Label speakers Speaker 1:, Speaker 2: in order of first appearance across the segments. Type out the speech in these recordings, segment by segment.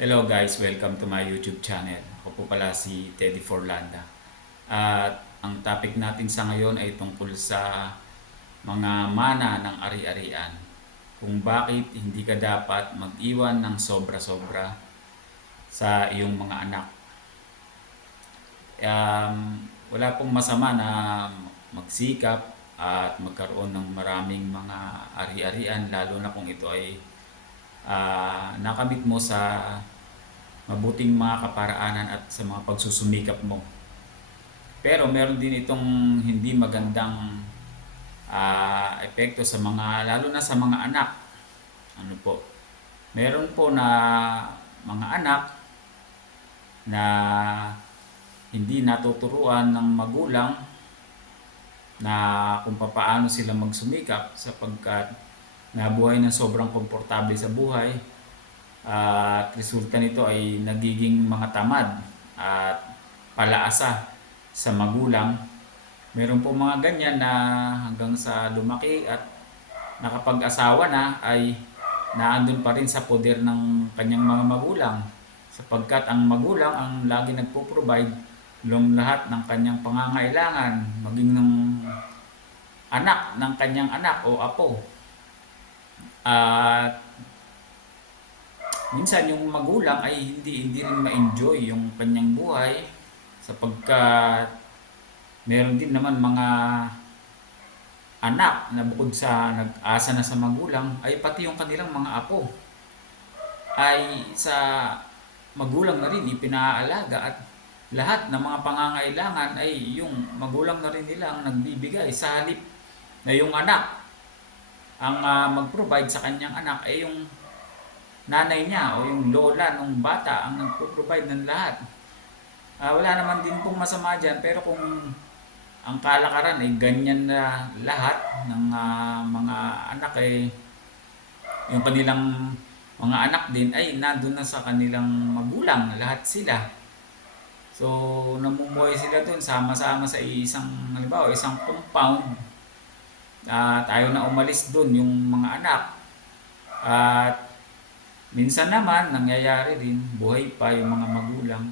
Speaker 1: Hello guys, welcome to my YouTube channel. Ako po pala si Teddy Forlanda. At ang topic natin sa ngayon ay tungkol sa mga mana ng ari-arian. Kung bakit hindi ka dapat mag-iwan ng sobra-sobra sa iyong mga anak. Um, wala pong masama na magsikap at magkaroon ng maraming mga ari-arian lalo na kung ito ay ah, nakamit mo sa mabuting mga kaparaanan at sa mga pagsusumikap mo. Pero meron din itong hindi magandang ah, epekto sa mga, lalo na sa mga anak. Ano po? Meron po na mga anak na hindi natuturuan ng magulang na kung paano sila magsumikap sapagkat nabuhay ng sobrang komportable sa buhay at resulta nito ay nagiging mga tamad at palaasa sa magulang. Meron po mga ganyan na hanggang sa lumaki at nakapag-asawa na ay naandun pa rin sa poder ng kanyang mga magulang sapagkat ang magulang ang lagi nagpo-provide ng lahat ng kanyang pangangailangan maging ng anak ng kanyang anak o apo at minsan yung magulang ay hindi hindi rin ma-enjoy yung kanyang buhay sapagkat meron din naman mga anak na bukod sa nag-asa na sa magulang ay pati yung kanilang mga apo ay sa magulang na rin ipinaalaga at lahat ng mga pangangailangan ay yung magulang na rin nila ang nagbibigay sa halip na yung anak ang ah, mag-provide sa kanyang anak ay yung nanay niya o yung lola ng bata ang nagpo-provide ng lahat. Ah, wala naman din pong masama dyan pero kung ang kalakaran ay ganyan na lahat ng ah, mga anak ay yung kanilang mga anak din ay nandun na sa kanilang magulang, lahat sila. So, namumuhay sila doon, sama-sama sa isang, halimbawa, isang compound. Ah, tayo na umalis doon, yung mga anak. At minsan naman, nangyayari din, buhay pa yung mga magulang.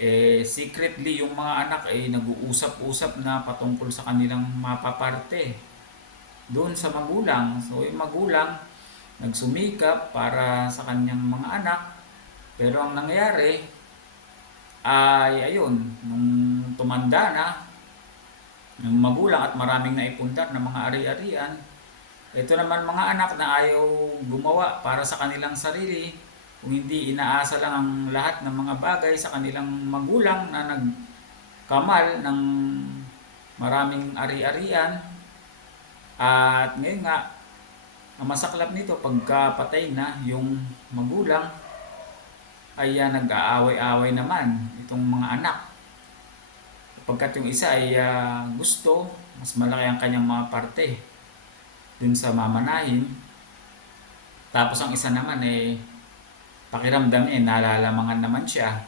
Speaker 1: Eh, secretly, yung mga anak ay nag-uusap-usap na patungkol sa kanilang mapaparte doon sa magulang. So, yung magulang, nagsumikap para sa kanyang mga anak. Pero ang nangyari, ay ayun, nung tumanda na, yung magulang at maraming naipundar na mga ari-arian, ito naman mga anak na ayaw gumawa para sa kanilang sarili, kung hindi inaasa lang ang lahat ng mga bagay sa kanilang magulang na nagkamal ng maraming ari-arian. At ngayon nga, ang masaklap nito, pagkapatay na yung magulang, ay ah, nag-aaway-away naman itong mga anak. Pagkat yung isa ay ah, gusto, mas malaki ang kanyang mga parte dun sa mamanahin. Tapos ang isa naman eh, pakiramdam eh, nalalamangan naman siya.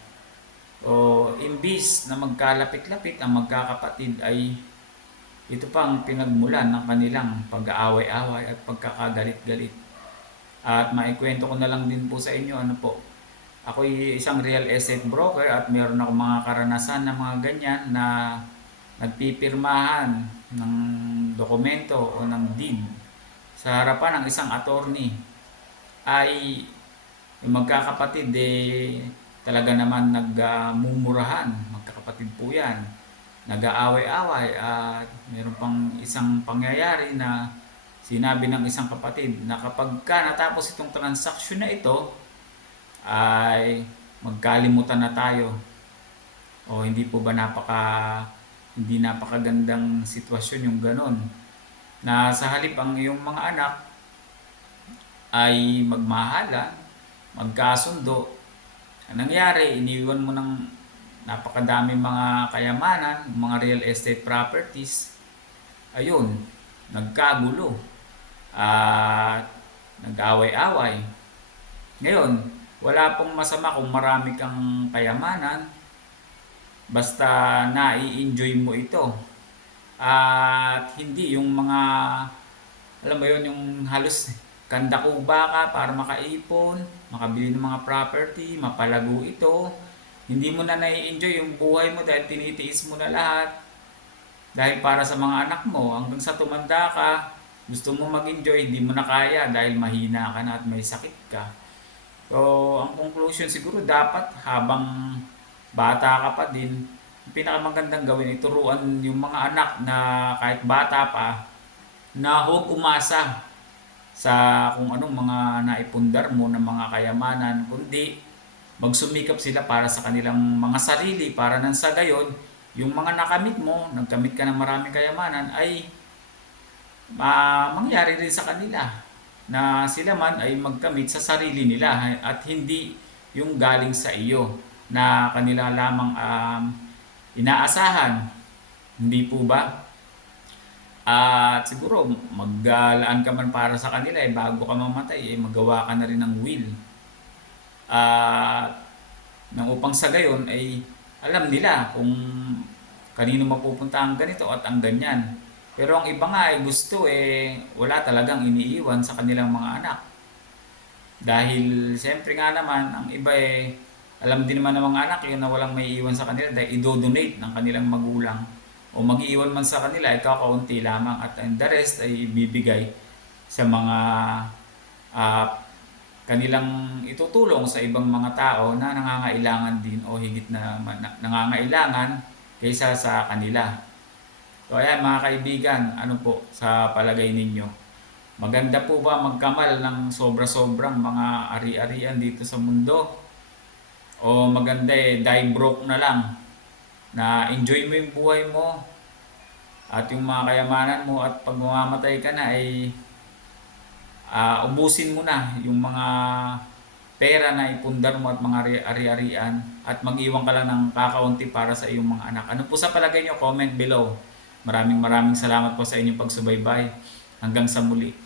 Speaker 1: O imbis na magkalapit-lapit ang magkakapatid ay ito pang pinagmulan ng kanilang pag-aaway-away at pagkakagalit-galit. At maikwento ko na lang din po sa inyo ano po, ako isang real estate broker at meron ako mga karanasan na mga ganyan na nagpipirmahan ng dokumento o ng deed. Sa harapan ng isang attorney ay yung magkakapatid eh talaga naman nagmumurahan. Magkakapatid po yan. Nag-aaway-away at meron pang isang pangyayari na sinabi ng isang kapatid na kapag ka natapos itong transaksyon na ito ay magkalimutan na tayo. O hindi po ba napaka hindi napakagandang sitwasyon yung ganon na sa halip ang iyong mga anak ay magmahalan magkasundo. Ang nangyari? Iniwan mo ng napakadami mga kayamanan mga real estate properties. Ayun nagkagulo. At nag-away-away. Ngayon wala pong masama kung marami kang kayamanan basta nai-enjoy mo ito at hindi yung mga alam mo yun yung halos kandakuba ka para makaipon, makabili ng mga property, mapalago ito. Hindi mo na nai-enjoy yung buhay mo dahil tinitiis mo na lahat. Dahil para sa mga anak mo, hanggang sa tumanda ka, gusto mo mag-enjoy, hindi mo na kaya dahil mahina ka na at may sakit ka. So, ang conclusion siguro dapat habang bata ka pa din, ang pinakamagandang gawin, ituruan yung mga anak na kahit bata pa, na huwag umasa sa kung anong mga naipundar mo ng mga kayamanan, kundi magsumikap sila para sa kanilang mga sarili para nang sa gayon, yung mga nakamit mo, nagkamit ka ng maraming kayamanan, ay ma mangyari rin sa kanila na sila man ay magkamit sa sarili nila at hindi yung galing sa iyo na kanila lamang um, inaasahan. Hindi po ba? At siguro maglaan ka man para sa kanila eh bago ka mamatay eh magawa ka na rin ng will. At nang upang sa gayon ay alam nila kung kanino mapupunta ang ganito at ang ganyan. Pero ang iba nga ay gusto eh wala talagang iniiwan sa kanilang mga anak. Dahil siyempre nga naman ang iba eh alam din naman ng mga anak yun na walang may iwan sa kanila dahil i-donate ng kanilang magulang o mag-iwan man sa kanila ay kakaunti lamang at ang the rest ay bibigay sa mga ah, kanilang itutulong sa ibang mga tao na nangangailangan din o higit na, na nangangailangan kaysa sa kanila. So ayan mga kaibigan, ano po sa palagay ninyo? Maganda po ba magkamal ng sobra-sobrang mga ari-arian dito sa mundo? O maganda eh, die broke na lang na enjoy mo yung buhay mo at yung mga kayamanan mo at pag mamamatay ka na ay ah, ubusin mo na yung mga pera na ipundar mo at mga ari- ari-arian at mag-iwan ka lang ng kakaunti para sa iyong mga anak. Ano po sa palagay nyo? Comment below. Maraming maraming salamat po sa inyong pagsubaybay. Hanggang sa muli.